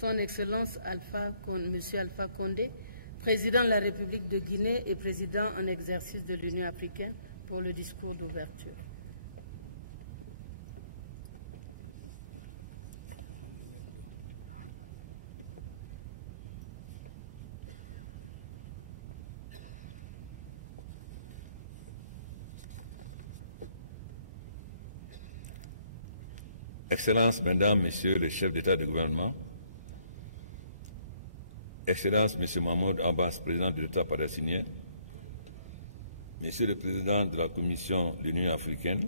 Son Excellence Monsieur Alpha Condé, Président de la République de Guinée et Président en exercice de l'Union africaine, pour le discours d'ouverture. Excellences, Mesdames, Messieurs les chefs d'État et de gouvernement, Excellences, Monsieur Mahmoud Abbas, Président de l'État palestinien, Monsieur le Président de la Commission de l'Union africaine,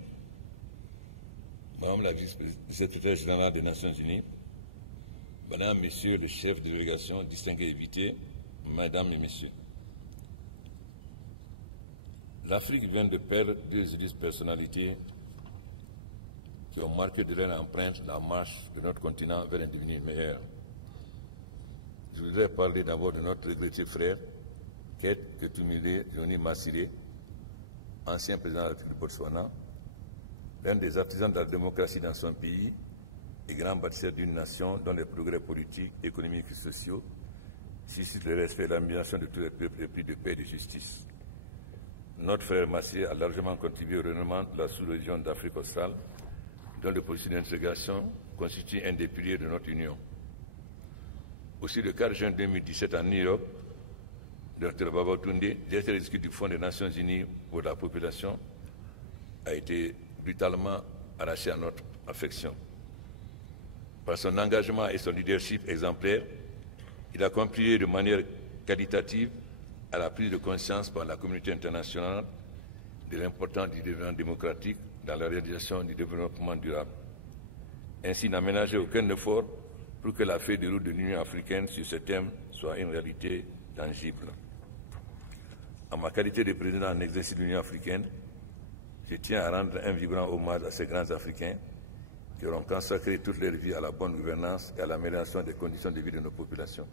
Madame la Vice-Secrétaire générale des Nations Unies, Madame, Messieurs les chefs de délégation, distingués invités, Mesdames et Messieurs. L'Afrique vient de perdre deux illustres personnalités qui ont marqué de leur empreinte la marche de notre continent vers un devenir meilleur. Je voudrais parler d'abord de notre regretté frère, Ket Ketumile Johnny Massiré, ancien président de la République du Botswana, l'un des artisans de la démocratie dans son pays et grand bâtisseur d'une nation dont les progrès politiques, économiques et sociaux suscitent le respect et l'admiration de tous les peuples épris de paix et de justice. Notre frère Massiré a largement contribué au rayonnement de la sous-région d'Afrique australe, dont le processus d'intégration constitue un des piliers de notre union. Aussi, le 4 juin 2017 à New York, Dr Babatunde, directeur exécutif du Fonds des Nations Unies pour la population, a été brutalement arraché à notre affection. Par son engagement et son leadership exemplaire, il a contribué de manière qualitative à la prise de conscience par la communauté internationale de l'importance du développement démocratique dans la réalisation du développement durable. Ainsi, n'a ménagé aucun effort pour que la feuille de route de l'Union africaine sur ce thème soit une réalité tangible. En ma qualité de président en exercice de l'Union africaine, je tiens à rendre un vibrant hommage à ces grands Africains qui auront consacré toute leur vie à la bonne gouvernance et à l'amélioration des conditions de vie de nos populations.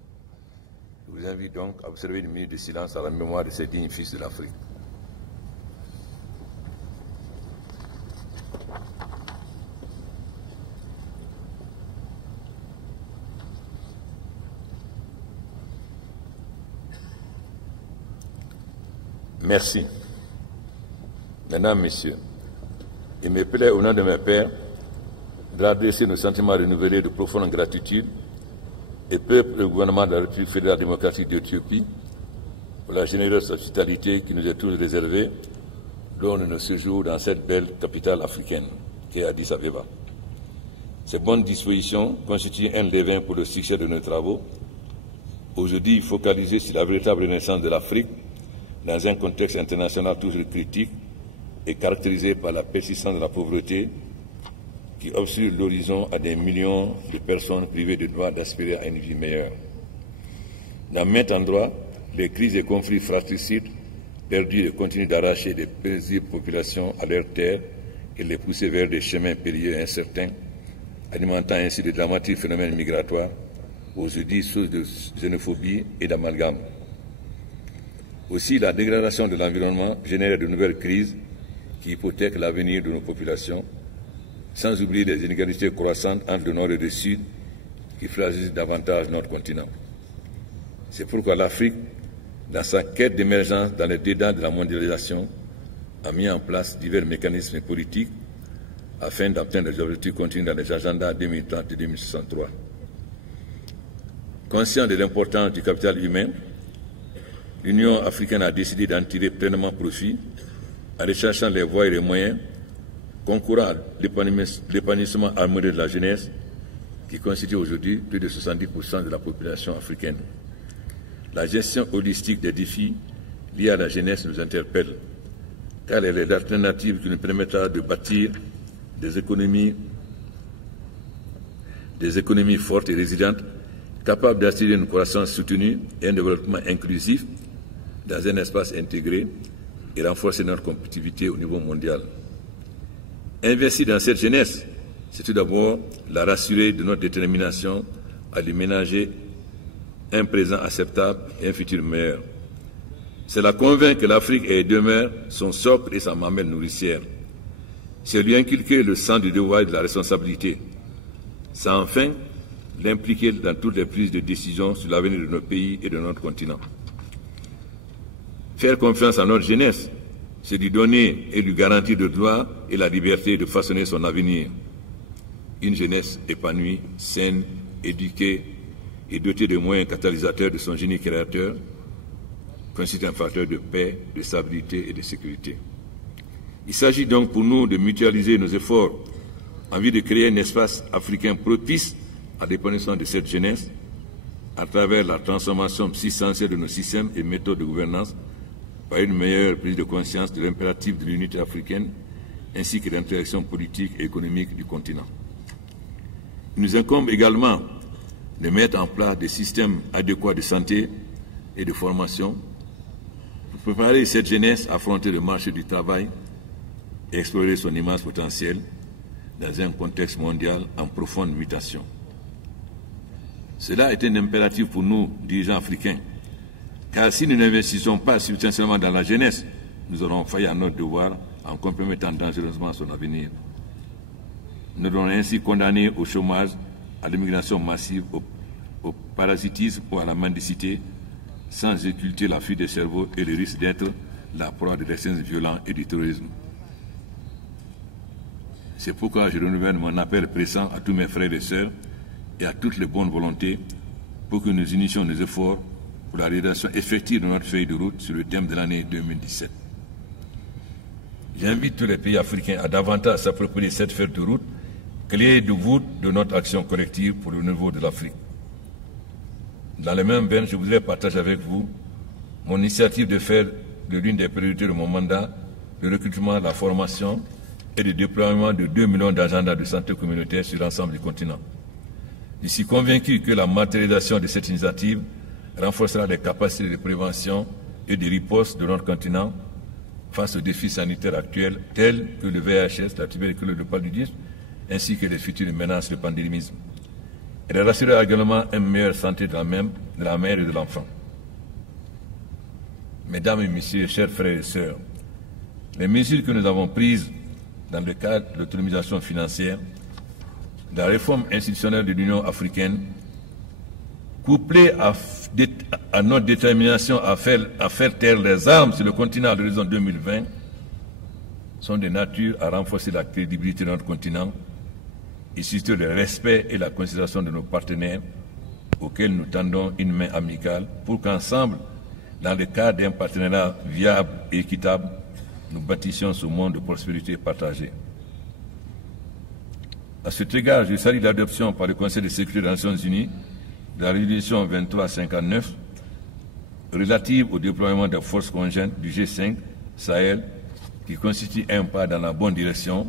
Je vous invite donc à observer une minute de silence à la mémoire de ces dignes fils de l'Afrique. Merci. Mesdames, Messieurs, il me plaît au nom de mes pères d'adresser nos sentiments renouvelés de profonde gratitude et peuple et gouvernement de la République fédérale démocratique d'Éthiopie pour la généreuse hospitalité qui nous est tous réservée lors de nos séjours dans cette belle capitale africaine qui est Addis Abeba. Ces bonnes dispositions constituent un levain pour le succès de nos travaux. Aujourd'hui, focalisés sur la véritable renaissance de l'Afrique dans un contexte international toujours critique et caractérisé par la persistance de la pauvreté qui obstrue l'horizon à des millions de personnes privées de droit d'aspirer à une vie meilleure. Dans maints endroits, les crises et conflits fratricides perdus et continuent d'arracher des paisibles populations à leurs terres et les pousser vers des chemins périlleux et incertains, alimentant ainsi de dramatiques phénomènes migratoires, aujourd'hui source de xénophobie et d'amalgame. Aussi, la dégradation de l'environnement génère de nouvelles crises qui hypothèquent l'avenir de nos populations, sans oublier les inégalités croissantes entre le nord et le sud qui fragilisent davantage notre continent. C'est pourquoi l'Afrique, dans sa quête d'émergence dans les dédans de la mondialisation, a mis en place divers mécanismes politiques afin d'atteindre les objectifs contenus dans les agendas 2030 et 2063. Conscient de l'importance du capital humain, l'Union africaine a décidé d'en tirer pleinement profit en recherchant les voies et les moyens concourant à l'épanouissement harmonieux de la jeunesse qui constitue aujourd'hui plus de 70% de la population africaine. La gestion holistique des défis liés à la jeunesse nous interpelle, car elle est l'alternative qui nous permettra de bâtir des économies fortes et résilientes, capables d'assurer une croissance soutenue et un développement inclusif dans un espace intégré et renforcer notre compétitivité au niveau mondial. Investir dans cette jeunesse, c'est tout d'abord la rassurer de notre détermination à lui ménager un présent acceptable et un futur meilleur. C'est la convaincre que l'Afrique est et demeure son socle et sa mamelle nourricière. C'est lui inculquer le sens du devoir et de la responsabilité. C'est enfin l'impliquer dans toutes les prises de décision sur l'avenir de notre pays et de notre continent. Faire confiance à notre jeunesse, c'est lui donner et lui garantir le droit et la liberté de façonner son avenir. Une jeunesse épanouie, saine, éduquée et dotée de moyens catalysateurs de son génie créateur constitue un facteur de paix, de stabilité et de sécurité. Il s'agit donc pour nous de mutualiser nos efforts en vue de créer un espace africain propice à l'épanouissement de cette jeunesse à travers la transformation substantielle de nos systèmes et méthodes de gouvernance par une meilleure prise de conscience de l'impératif de l'unité africaine ainsi que l'interaction politique et économique du continent. Il nous incombe également de mettre en place des systèmes adéquats de santé et de formation pour préparer cette jeunesse à affronter le marché du travail et explorer son immense potentiel dans un contexte mondial en profonde mutation. Cela est un impératif pour nous, dirigeants africains, car si nous n'investissons pas substantiellement dans la jeunesse, nous aurons failli à notre devoir en compromettant dangereusement son avenir. Nous devons ainsi condamner au chômage, à l'immigration massive, au parasitisme ou à la mendicité, sans occulter la fuite des cerveaux et le risque d'être la proie de l'extrémisme violent et du terrorisme. C'est pourquoi je renouvelle mon appel pressant à tous mes frères et sœurs et à toutes les bonnes volontés pour que nous unissions nos efforts pour la réalisation effective de notre feuille de route sur le thème de l'année 2017. J'invite tous les pays africains à davantage s'approprier cette feuille de route, clé de voûte de notre action collective pour le niveau de l'Afrique. Dans les mêmes veines, je voudrais partager avec vous mon initiative de faire de l'une des priorités de mon mandat le recrutement, la formation et le déploiement de 2 millions d'agendas de santé communautaire sur l'ensemble du continent. Je suis convaincu que la matérialisation de cette initiative renforcera les capacités de prévention et de riposte de notre continent face aux défis sanitaires actuels tels que le VIH, la tuberculose, le paludisme, ainsi que les futures menaces de pandémisme. Elle rassurera également une meilleure santé de la mère et de l'enfant. Mesdames et messieurs, chers frères et sœurs, les mesures que nous avons prises dans le cadre de l'autonomisation financière, de la réforme institutionnelle de l'Union africaine, couplées à notre détermination à faire taire les armes sur le continent à l'horizon 2020, sont de nature à renforcer la crédibilité de notre continent et surtout le respect et la considération de nos partenaires auxquels nous tendons une main amicale pour qu'ensemble, dans le cadre d'un partenariat viable et équitable, nous bâtissions ce monde de prospérité partagée. À cet égard, je salue l'adoption par le Conseil de sécurité des Nations Unies de la résolution 2359 relative au déploiement des forces conjointes du G5 Sahel qui constitue un pas dans la bonne direction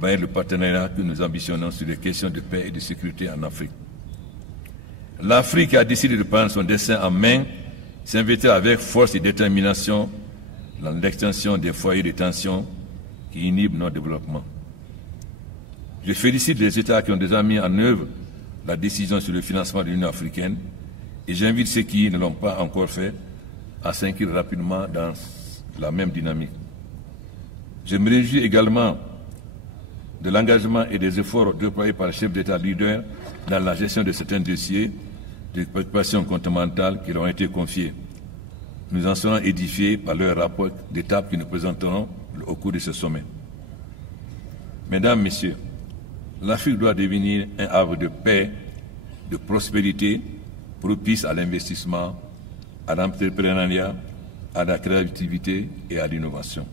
vers le partenariat que nous ambitionnons sur les questions de paix et de sécurité en Afrique. L'Afrique a décidé de prendre son destin en main, s'investir avec force et détermination dans l'extension des foyers de tension qui inhibent notre développement. Je félicite les États qui ont déjà mis en œuvre la décision sur le financement de l'Union africaine et j'invite ceux qui ne l'ont pas encore fait à s'inscrire rapidement dans la même dynamique. Je me réjouis également de l'engagement et des efforts déployés par les chefs d'État leaders dans la gestion de certains dossiers de préoccupations fondamentales qui leur ont été confiés. Nous en serons édifiés par leur rapport d'étape que nous présenterons au cours de ce sommet. Mesdames, Messieurs, l'Afrique doit devenir un havre de paix, de prospérité, propice à l'investissement, à l'entrepreneuriat, à la créativité et à l'innovation.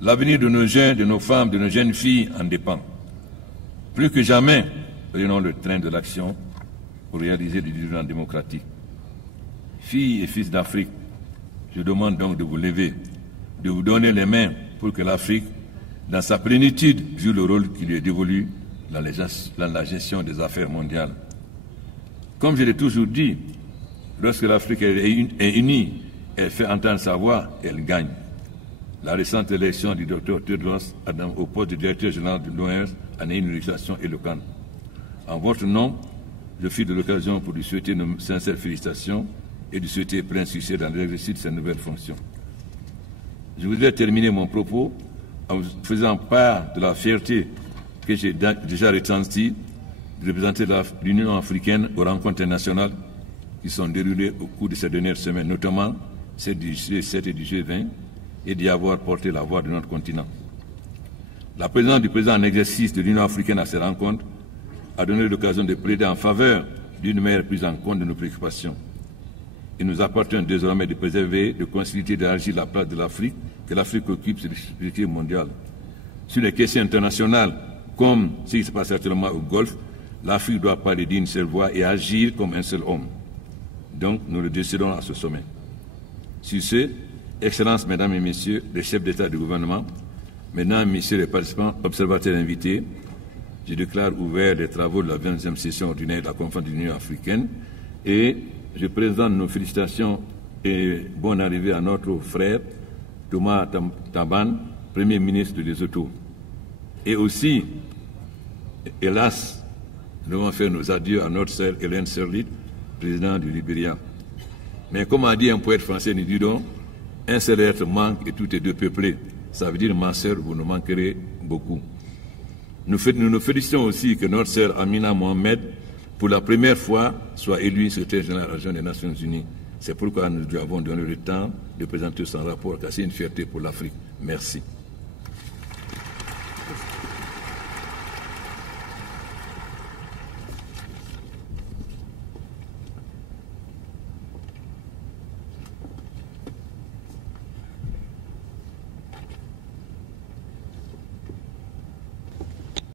L'avenir de nos jeunes, de nos femmes, de nos jeunes filles en dépend. Plus que jamais, prenons le train de l'action pour réaliser le développement démocratique. Filles et fils d'Afrique, je demande donc de vous lever, de vous donner les mains pour que l'Afrique, dans sa plénitude, joue le rôle qui lui est dévolu dans la gestion des affaires mondiales. Comme je l'ai toujours dit, lorsque l'Afrique est unie, elle fait entendre sa voix, elle gagne. La récente élection du Dr Tedros Adhanom au poste de directeur général de l'OMS en est une illustration éloquente. En votre nom, je fais de l'occasion pour lui souhaiter nos sincères félicitations et lui souhaiter plein succès dans l'exercice de ses nouvelles fonctions. Je voudrais terminer mon propos en vous faisant part de la fierté que j'ai déjà ressentie de représenter l'Union africaine aux rencontres internationales qui sont déroulées au cours de ces dernières semaines, notamment celle du G7 et du G20, et d'y avoir porté la voix de notre continent. La présence du président en exercice de l'Union africaine à ces rencontres a donné l'occasion de plaider en faveur d'une meilleure prise en compte de nos préoccupations. Il nous appartient désormais de préserver, de consolider et d'élargir la place de l'Afrique, que l'Afrique occupe sur l'échiquier mondial. Sur les questions internationales, comme ce qui se passe actuellement au Golfe, l'Afrique doit parler d'une seule voix et agir comme un seul homme. Donc, nous le déciderons à ce sommet. Sur ce, Excellences, Mesdames et Messieurs, les chefs d'État et de gouvernement, Mesdames et Messieurs les participants, observateurs invités, je déclare ouvert les travaux de la 20e session ordinaire de la Conférence de l'Union africaine et je présente nos félicitations et bonne arrivée à notre frère Thomas Taban, Premier ministre de Lesotho. Et aussi, hélas, nous devons faire nos adieux à notre sœur Hélène Sirleaf, président du Libéria. Mais comme a dit un poète français, nous disons, un seul être manque et tout est deux peuplés. Ça veut dire, ma sœur, vous nous manquerez beaucoup. Nous nous félicitons aussi que notre sœur Amina Mohamed, pour la première fois, soit élue secrétaire générale adjointe des Nations Unies. C'est pourquoi nous lui avons donné le temps de présenter son rapport, car c'est une fierté pour l'Afrique. Merci.